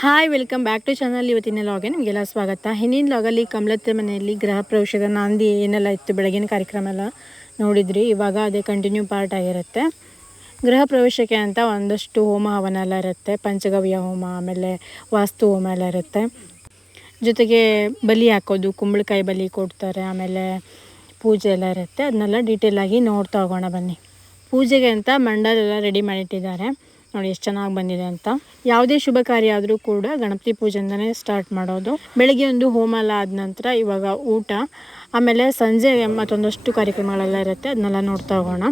Hi welcome back to channel. ಇವತ್ತಿನ ಲಾಗೆ ನಿಮಗೆಲ್ಲ ಸ್ವಾಗತ. ಹಿಂದಿನ ಲಾಗಲ್ಲಿ ಕಮಲತ್ತೆ ಮನೆಯಲ್ಲಿ ಗೃಹ ಪ್ರವೇಶದ ನಾಂದಿ ಏನೆಲ್ಲ ಇತ್ತು, ಬೆಳಗಿನ ಕಾರ್ಯಕ್ರಮ ಎಲ್ಲ ನೋಡಿದ್ರಿ. ಇವಾಗ ಅದೇ ಕಂಟಿನ್ಯೂ ಪಾರ್ಟ್ ಆಗಿರುತ್ತೆ. ಗೃಹ ಪ್ರವೇಶಕ್ಕೆ ಅಂತ ಒಂದಷ್ಟು ಹೋಮ ಹವನ ಎಲ್ಲ ಇರುತ್ತೆ. ಪಂಚಗವ್ಯ ಹೋಮ, ಆಮೇಲೆ ವಾಸ್ತು ಹೋಮ ಎಲ್ಲ ಇರುತ್ತೆ. ಜೊತೆಗೆ ಬಲಿ ಹಾಕೋದು, ಕುಂಬಳಕಾಯಿ ಬಲಿ ಕೊಡ್ತಾರೆ, ಆಮೇಲೆ ಪೂಜೆ ಎಲ್ಲ ಇರುತ್ತೆ. ಅದನ್ನೆಲ್ಲ ಡೀಟೇಲಾಗಿ ನೋಡ್ತಾ ಹೋಗೋಣ ಬನ್ನಿ. ಪೂಜೆಗೆ ಅಂತ ಮಂಡಲೆಲ್ಲ ರೆಡಿ ಮಾಡಿಟ್ಟಿದ್ದಾರೆ. ನೋಡಿ ಎಷ್ಟು ಚೆನ್ನಾಗಿ ಬಂದಿದೆ ಅಂತ. ಯಾವುದೇ ಶುಭ ಕಾರ್ಯ ಆದರೂ ಕೂಡ ಗಣಪತಿ ಪೂಜೆಯಿಂದನೇ ಸ್ಟಾರ್ಟ್ ಮಾಡೋದು. ಬೆಳಗ್ಗೆ ಒಂದು ಹೋಮ ಎಲ್ಲ ಆದ ನಂತರ ಇವಾಗ ಊಟ, ಆಮೇಲೆ ಸಂಜೆ ಮತ್ತೊಂದಷ್ಟು ಕಾರ್ಯಕ್ರಮಗಳೆಲ್ಲ ಇರುತ್ತೆ. ಅದನ್ನೆಲ್ಲ ನೋಡ್ತಾ ಹೋಗೋಣ.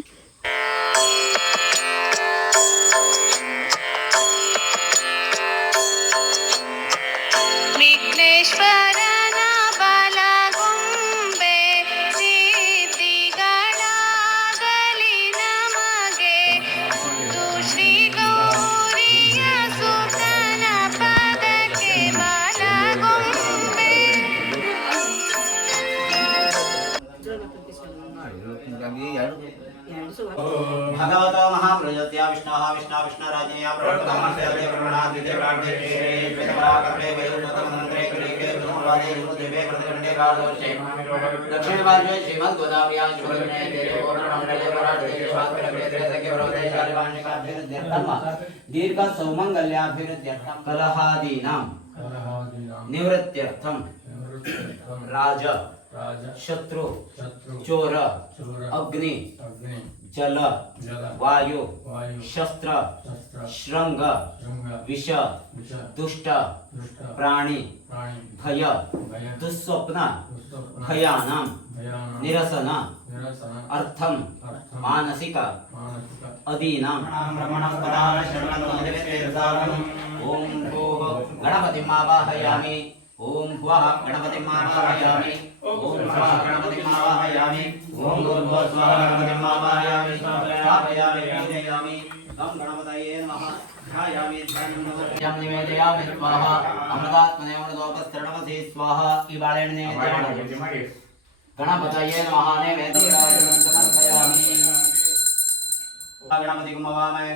भगवतो महाप्रजत्या विष्णुः विष्णुराज्ञया प्रवर्तमानस्य ब्रह्मणादिते प्राणे श्वेतपराकर्णे वैकुण्ठमन्त्रे कुलीके ब्रह्मवादे देवे प्रतिकण्डे कालदोषे दक्षिणभारते श्रीमद्गोदावरी शुभलग्ने देवे पूर्णमण्डले परार्थे स्वास्त्रक्षेत्रे सखे पर्वते शालिवार्षिकाभिवृद्ध्यर्थम दीर्घ सौमङ्गल्याभिवृद्ध्यर्थम कलहादीनां निवृत्त्यर्थम राज शत्रु चोर अग्नि जल वायु शस्त्र श्रृंग विष दुष्ट प्राणी भय दुस्वप्न भयानां निरसन अर्थम मानसिक अदीनां ओम भूः गणपतिम् आवाहयामि ओम भुवः गणपतिम् आवाहयामि ओम स्वाहा गणपतिम् आवाहयामि ओम भूर्भुवः स्वाहा गणपतिम् आवाहयामि स्थापयामि पूजयामि तं गणपतये नमः ध्यायामि ध्यानं निवेदयामि स्वाहा अमृतात्मने अमृतोपस्तरणमसि स्वाहा ಈ ಬಾಳೆಹಣ್ಣು ನೈವೇದ್ಯ ಮಾಡಿ गणपतये नमः नैवेद्यं समर्पयामि गणपति कुमावामय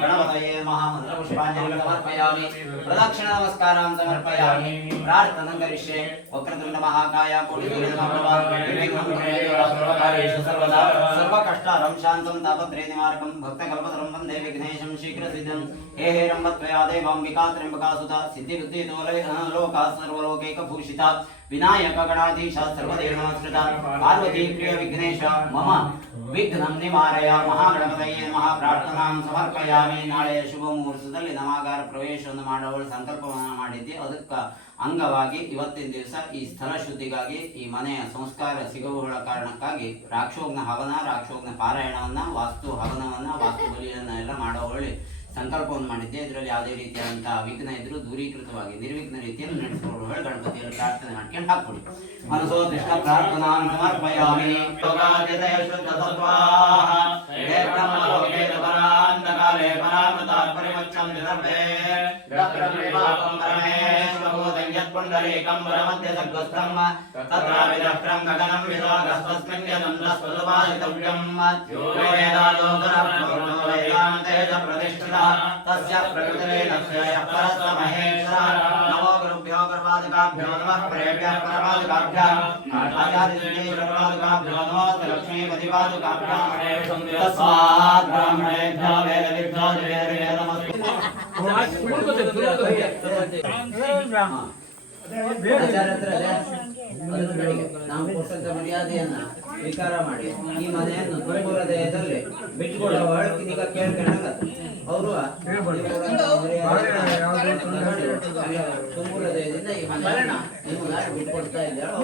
गणपतये महामन्त्रपुष्पाञ्जलिं समर्पयामि प्रदक्षिण नमस्कारां समर्पयामि प्रार्थनां करिष्ये वक्रतुण्ड महाकाय कोटिसूर्यसमप्रभा सर्वदा सर्वकष्टारं शान्तं तापत्रयनिवारकं भक्तकल्पतरुं वन्दे विघ्नेशं शीघ्रसिद्धं हे हे रम्भत्वया देवाम्बिका त्र्यम्बकासुता सिद्धिबुद्धिलोका सर्वलोकैकभूषिता विनायक गणाधीश सर्वदेवनमस्कृता पार्वती प्रिय विघ्नेश मम विघ्नं निवारय महागणपतये नमः प्रार्थनां समर्पयामि ನಾಳೆ ಶುಭ ಮುಹೂರ್ತದಲ್ಲಿ ನವಾಗಾರ ಪ್ರವೇಶವನ್ನು ಮಾಡುವಳು ಸಂಕಲ್ಪವನ್ನು ಮಾಡಿದ್ದೆ. ಅದಕ್ಕೆ ಅಂಗವಾಗಿ ಇವತ್ತಿನ ದಿವಸ ಈ ಸ್ಥಳ ಶುದ್ಧಿಗಾಗಿ ಈ ಮನೆಯ ಸಂಸ್ಕಾರ ಸಿಗುವುಗಳ ಕಾರಣಕ್ಕಾಗಿ ರಾಕ್ಷೋಗ್ನ ಹವನ, ರಾಕ್ಷೋಗ್ನ ಪಾರಾಯಣವನ್ನ, ವಾಸ್ತು ಹವನವನ್ನ, ವಾಸ್ತು ಬಲಿಯನ್ನ ಎಲ್ಲ ಮಾಡುವಳಿ ಸಂಕಲ್ಪವನ್ನು ಮಾಡಿದ್ದೆ. ಇದರಲ್ಲಿ ಯಾವುದೇ ರೀತಿಯಾದಂತಹ ವಿಘ್ನ ಇದ್ರೂ ದೂರೀಕೃತವಾಗಿ ನಿರ್ವಿಘ್ನ ರೀತಿಯಲ್ಲಿ ನಡೆಸಿಕೊಳ್ಳುವ ಗಣಪತಿಯಲ್ಲಿ ಪ್ರಾರ್ಥನೆ ಮಾಡ್ಕೊಂಡು ಹಾಕ್ಕೊಳ್ಳಿ. ಮನಸೋ ದೃಷ್ಟ ಪ್ರಾರ್ಥನಾ ಸಮರ್ಪಯಾಮಿ ಕಾಲೇ ಪರಾಮೃತಾತ್ ಪರಿಮಚ್ಚಂ ನಿರಭೆ ದಕ್ರವಿವಾಪಂ ಪರಮೇಶ್ವಭೂತಂ ಯತ್ಪುಂಡರೀಕಂ ವರಮಧ್ಯ ಸಗ್ಗಸ್ಥಂ ತತ್ರಾವಿದಕ್ರಂ ಗಗನಂ ವಿಸಾಗಸ್ಮಸ್ಮಿನ್ ಯದಂದಸ್ವದುಪಾದಿತವ್ಯಂ ಯೋ ವೇದಾಲೋಕರಪ್ರವೇದಾಂತೆ ಚ ಪ್ರತಿಷ್ಠಿತಃ ತಸ್ಯ ಪ್ರಕೃತಿರೇನಸ್ಯ ಪರಸ್ಸ ಮಹೇಶ್ವರ ನಮೋ ಗುರುಭ್ಯೋ ಗರ್ವಾದಿಕಾಭ್ಯೋ ನಮಃ ಪ್ರೇಭ್ಯಃ ಪರಮಾದಿಕಾಭ್ಯಃ ಆಚಾರ್ಯೇಶ್ವರಪಾದಿಕಾಭ್ಯೋ ನಮೋಸ್ತೆ ಲಕ್ಷ್ಮೀಪತಿಪಾದಿಕಾಭ್ಯಃ ತಸ್ಮಾತ್ ಬ್ರಾಹ್ಮಣೇಭ್ಯೋ ವೇದವಿದ್ಭ್ಯೋ ವೇದವೇ ನಮಸ್ತೆ. ನಾವು ಕೊಟ್ಟಂತ ಮರ್ಯಾದೆಯನ್ನ ಸ್ವೀಕಾರ ಮಾಡಿ ಈ ಮನೆಯನ್ನು ತುಂಬ ಹೃದಯದಲ್ಲಿ ಬಿಟ್ಟುಕೊಳ್ಳುವ ಈಗ ಕೇಳ್ಕೊಂಡಾಗ ಅವರು ತುಂಬ ಹೃದಯದಿಂದ ಈ ಮನೆಯನ್ನ ನಿಮಗೆ ಬಿಟ್ಕೊಡ್ತಾ ಇದ್ದಾರೆ.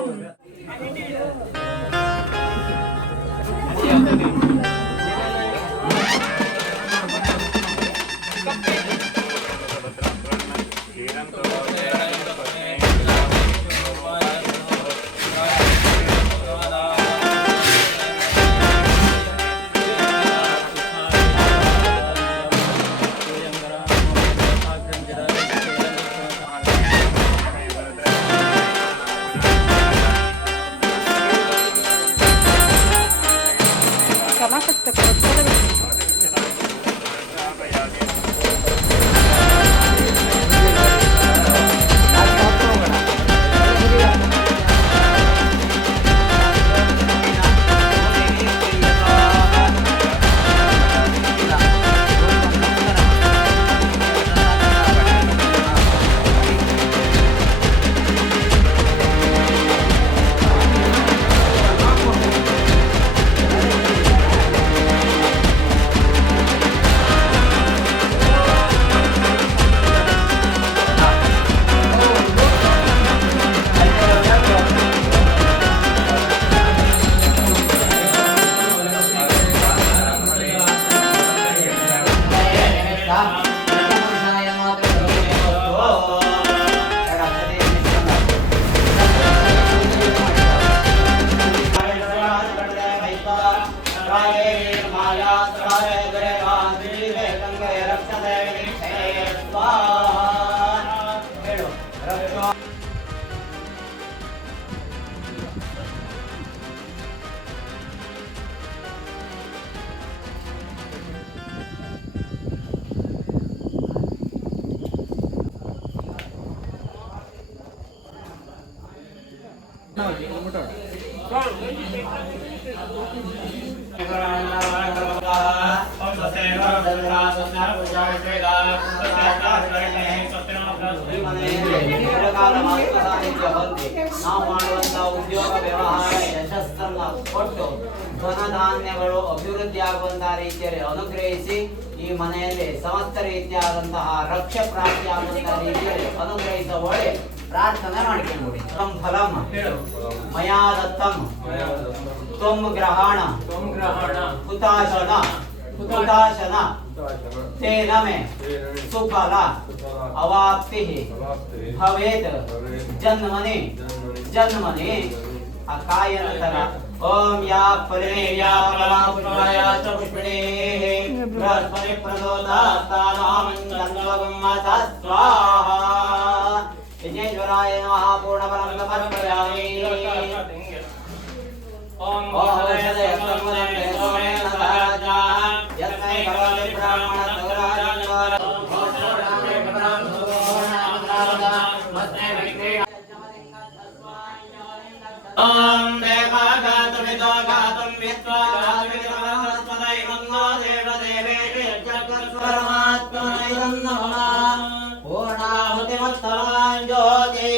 ನಾವು ಮಾಡುವಂತಹ ಉದ್ಯೋಗ ವ್ಯವಹಾರ ಯಶಸ್ಸನ್ನು ಕೊಟ್ಟು ಧನಧಾನ್ಯಗಳು ಅಭಿವೃದ್ಧಿ ಆಗುವಂತಹ ರೀತಿಯಲ್ಲಿ ಅನುಗ್ರಹಿಸಿ ಈ ಮನೆಯಲ್ಲಿ ಸಮಸ್ತ ರೀತಿಯಾದಂತಹ ರಕ್ಷೆ ಪ್ರಾಪ್ತಿಯಾಗುವಂತಹ ರೀತಿಯಲ್ಲಿ ಅನುಗ್ರಹಿಸುವ ಒಳ್ಳೆ ಪ್ರಾರ್ಥನೆ ಮಾಡಿಕೊಂಡ್ಬಿಡಿ. ಫಲಂ ಮಯಾ ದತ್ತಂ ತ್ವಂ ಗ್ರಹಣ ಹುತಾಶನ ತೇನ ಮೇ ಸುಫಲ ಅವಾಪ್ತಿ ಭವೇತ್ ಜನ್ಮನಿ ಅಕಾಯನತರ. ಓಂ ಯಾ ಫಲೇ ಯಾ ಫಲಾಪುಷ್ಪಾಯ ಚ ಪುಷ್ಪಿಣೇ ಬೃಹಸ್ಪತಿ ಪ್ರಚೋದಯಾತ್ ಸ್ವಾಹಾ. ಯಜ್ಞೇಶ್ವರಾಯ ನಮಃ ಪೂರ್ಣಫಲಂ ಸಮರ್ಪಯಾಮಿ. ಓಂ ಹವಷದೇ ಸರ್ವದೇ ಸೋಮೇನ ಸಹಜಾ ಯಸ್ಮೈ ಭಗವತಿ ಬ್ರಾಹ್ಮಣ ಸೌರಾಜನ್ವಾರ ಓಂ ದೇವಾಗಾತುಮಿದೋ ಗಾತುಂ ವಿದ್ವಾ ಗಾತುಮಿದಮಸ್ಮದೈ ಮನ್ನೋ ದೇವದೇವೇಶು ಯಜ್ಞಕರ್ಪರಮಾತ್ಮನೈ ನಮಃ. पूर्णाहुतिमत्तमान् ज्योति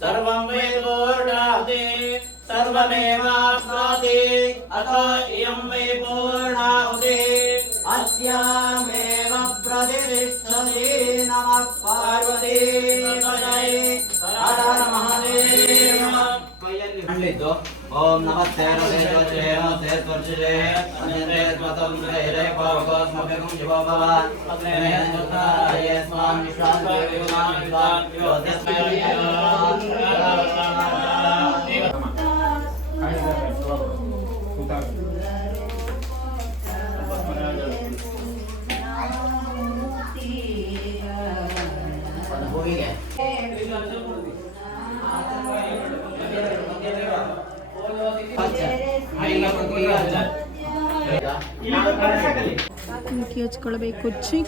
सर्वं वै पूर्णाहुति सर्वमेवाप्नोति अतो इयं वै पूर्णाहुतिः अस्यामेव प्रतिष्ठति. नमः पार्वतीपतये हर हर महादेव. ओम नमस्ते नमस्ते नमस्ते स्वर्चले अन्यते स्वतं हरे पावकोस्मभ्यं शिवो भवान् अपने सुताये स्वां विश्वासो विमान विदायो ಮುಖಿ ಹಚ್ಕೊಳ್ಬೇಕು ಕುಚ್ಚಿ.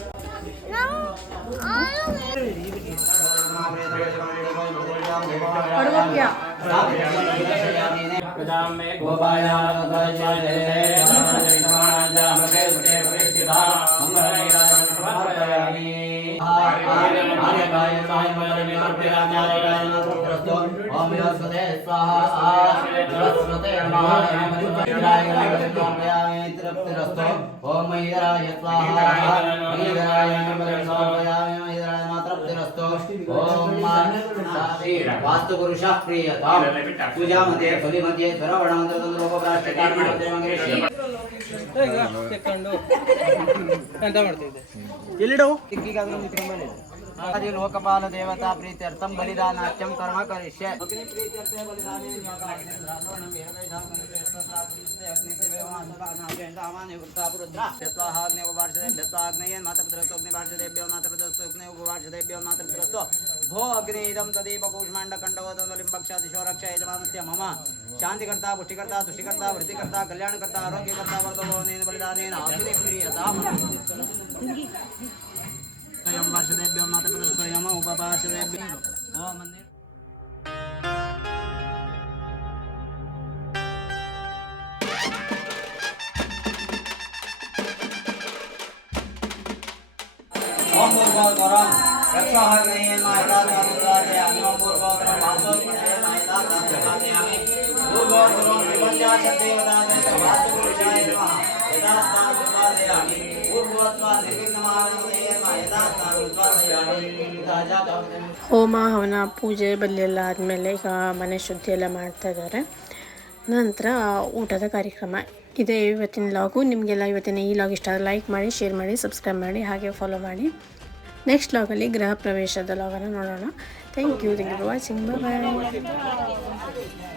वास्तु पुरुष प्रियता पूजा मध्ये बलि मध्ये स्वरवण मंत्र आदि लोकपाल देवता प्रीत्यर्थम बलिदानाच्यम कर्म करिष्ये. भो अग्निदम तदीप कूष्मांड कंडवलिंबक्षादिशोरक्ष यजमानस्य मम शांतिकर्ता पुष्टिकर्ता तुष्टिकर्ता वृत्तिकर्ता कल्याणकर्ता आरोग्यकर्ता वर्धभवनेन बलिदानेन अग्नि प्रियता. स्वयं पार्षदेभ्यो मातृ स्वयं उपपार्षदेभ्यो ओम मंदिर ओम पूर्वोत्तरम रक्षाग्नेयेन मायता तानुदाते अन्यो पूर्वोत्तरम वासोत्पन्नेन मायता तानुदाते पूर्वोत्तरम विपञ्चाशत् देवताते वास्तु पुरुषाय नमः यदा तानुदाते पूर्वोत्तरम निर्विघ्नमागमनेन मायता तानुदाते राजा. ಹೋಮ ಹವನ ಪೂಜೆ ಬಲಿ ಎಲ್ಲ ಆದಮೇಲೆ ಈಗ ಮನೆ ಶುದ್ಧಿ ಎಲ್ಲ ಮಾಡ್ತಾ ಇದ್ದಾರೆ. ನಂತರ ಊಟದ ಕಾರ್ಯಕ್ರಮ ಇದೇ ಇವತ್ತಿನ ಲಾಗು. ನಿಮಗೆಲ್ಲ ಇವತ್ತಿನ ಈ ಲಾಗ್ ಇಷ್ಟ ಆದರೆ ಲೈಕ್ ಮಾಡಿ, ಶೇರ್ ಮಾಡಿ, ಸಬ್ಸ್ಕ್ರೈಬ್ ಮಾಡಿ, ಹಾಗೆ ಫಾಲೋ ಮಾಡಿ. ನೆಕ್ಸ್ಟ್ ಲಾಗಲ್ಲಿ ಗೃಹ ಪ್ರವೇಶದ ಲಾಗನ್ನು ನೋಡೋಣ. Thank you for watching. Bye.